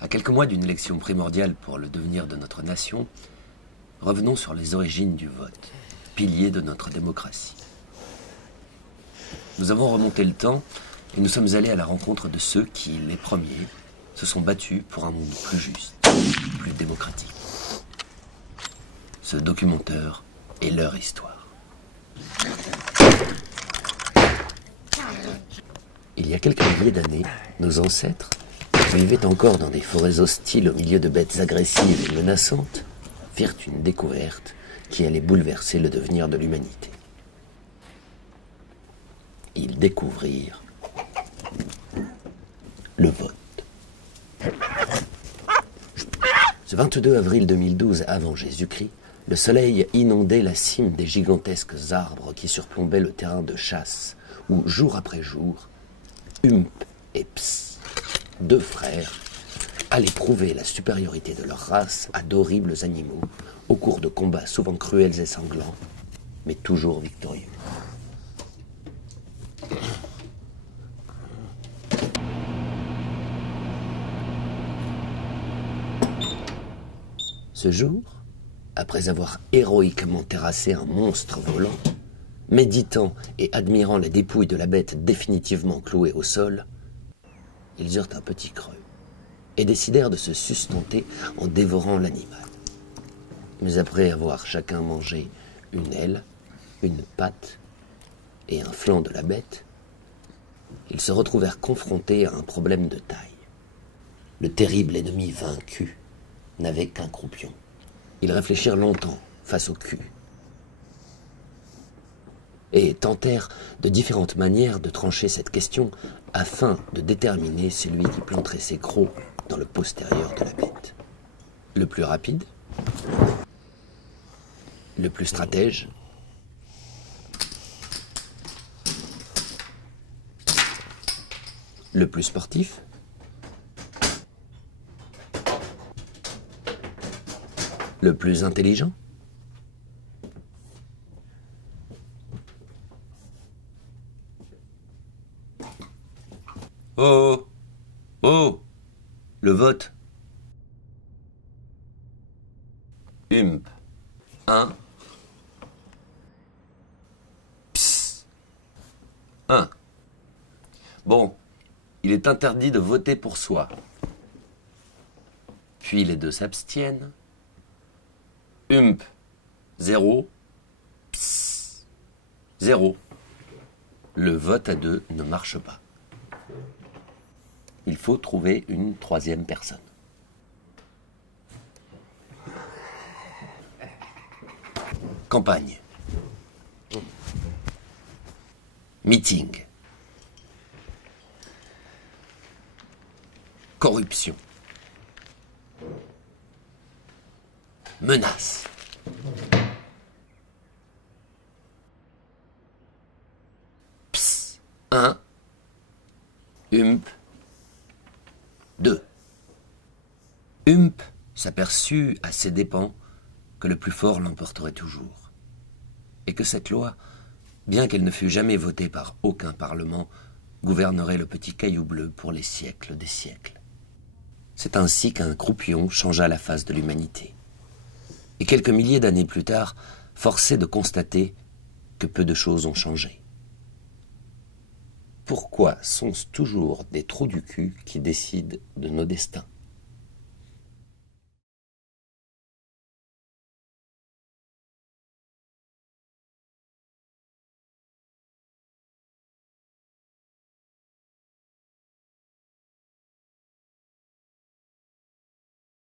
À quelques mois d'une élection primordiale pour le devenir de notre nation, revenons sur les origines du vote, pilier de notre démocratie. Nous avons remonté le temps et nous sommes allés à la rencontre de ceux qui, les premiers, se sont battus pour un monde plus juste, plus démocratique. Ce documentaire est leur histoire. Il y a quelques milliers d'années, nos ancêtres, qui vivaient encore dans des forêts hostiles au milieu de bêtes agressives et menaçantes, firent une découverte qui allait bouleverser le devenir de l'humanité. Ils découvrirent le vote. Ce 22 avril 2012 avant Jésus-Christ, le soleil inondait la cime des gigantesques arbres qui surplombaient le terrain de chasse, où, jour après jour, Hump et Ps, deux frères, allaient prouver la supériorité de leur race à d'horribles animaux, au cours de combats souvent cruels et sanglants, mais toujours victorieux. Ce jour, après avoir héroïquement terrassé un monstre volant, méditant et admirant la dépouille de la bête définitivement clouée au sol, ils eurent un petit creux et décidèrent de se sustenter en dévorant l'animal. Mais après avoir chacun mangé une aile, une patte et un flanc de la bête, ils se retrouvèrent confrontés à un problème de taille. Le terrible ennemi vaincu n'avait qu'un croupion. Ils réfléchirent longtemps face au cul et tentèrent de différentes manières de trancher cette question afin de déterminer celui qui planterait ses crocs dans le postérieur de la bête. Le plus rapide, le plus stratège, le plus sportif, le plus intelligent, oh, oh, le vote. Hump. 1. Ps. 1. Bon, il est interdit de voter pour soi. Puis les deux s'abstiennent. Hump. 0. Ps. 0. Le vote à deux ne marche pas. Il faut trouver une troisième personne. Campagne. Meeting. Corruption. Menace. Ps. 1. Hump. 2. Hump s'aperçut à ses dépens que le plus fort l'emporterait toujours, et que cette loi, bien qu'elle ne fût jamais votée par aucun parlement, gouvernerait le petit caillou bleu pour les siècles des siècles. C'est ainsi qu'un croupion changea la face de l'humanité. Et quelques milliers d'années plus tard, force est de constater que peu de choses ont changé. Pourquoi sont-ce toujours des trous du cul qui décident de nos destins ?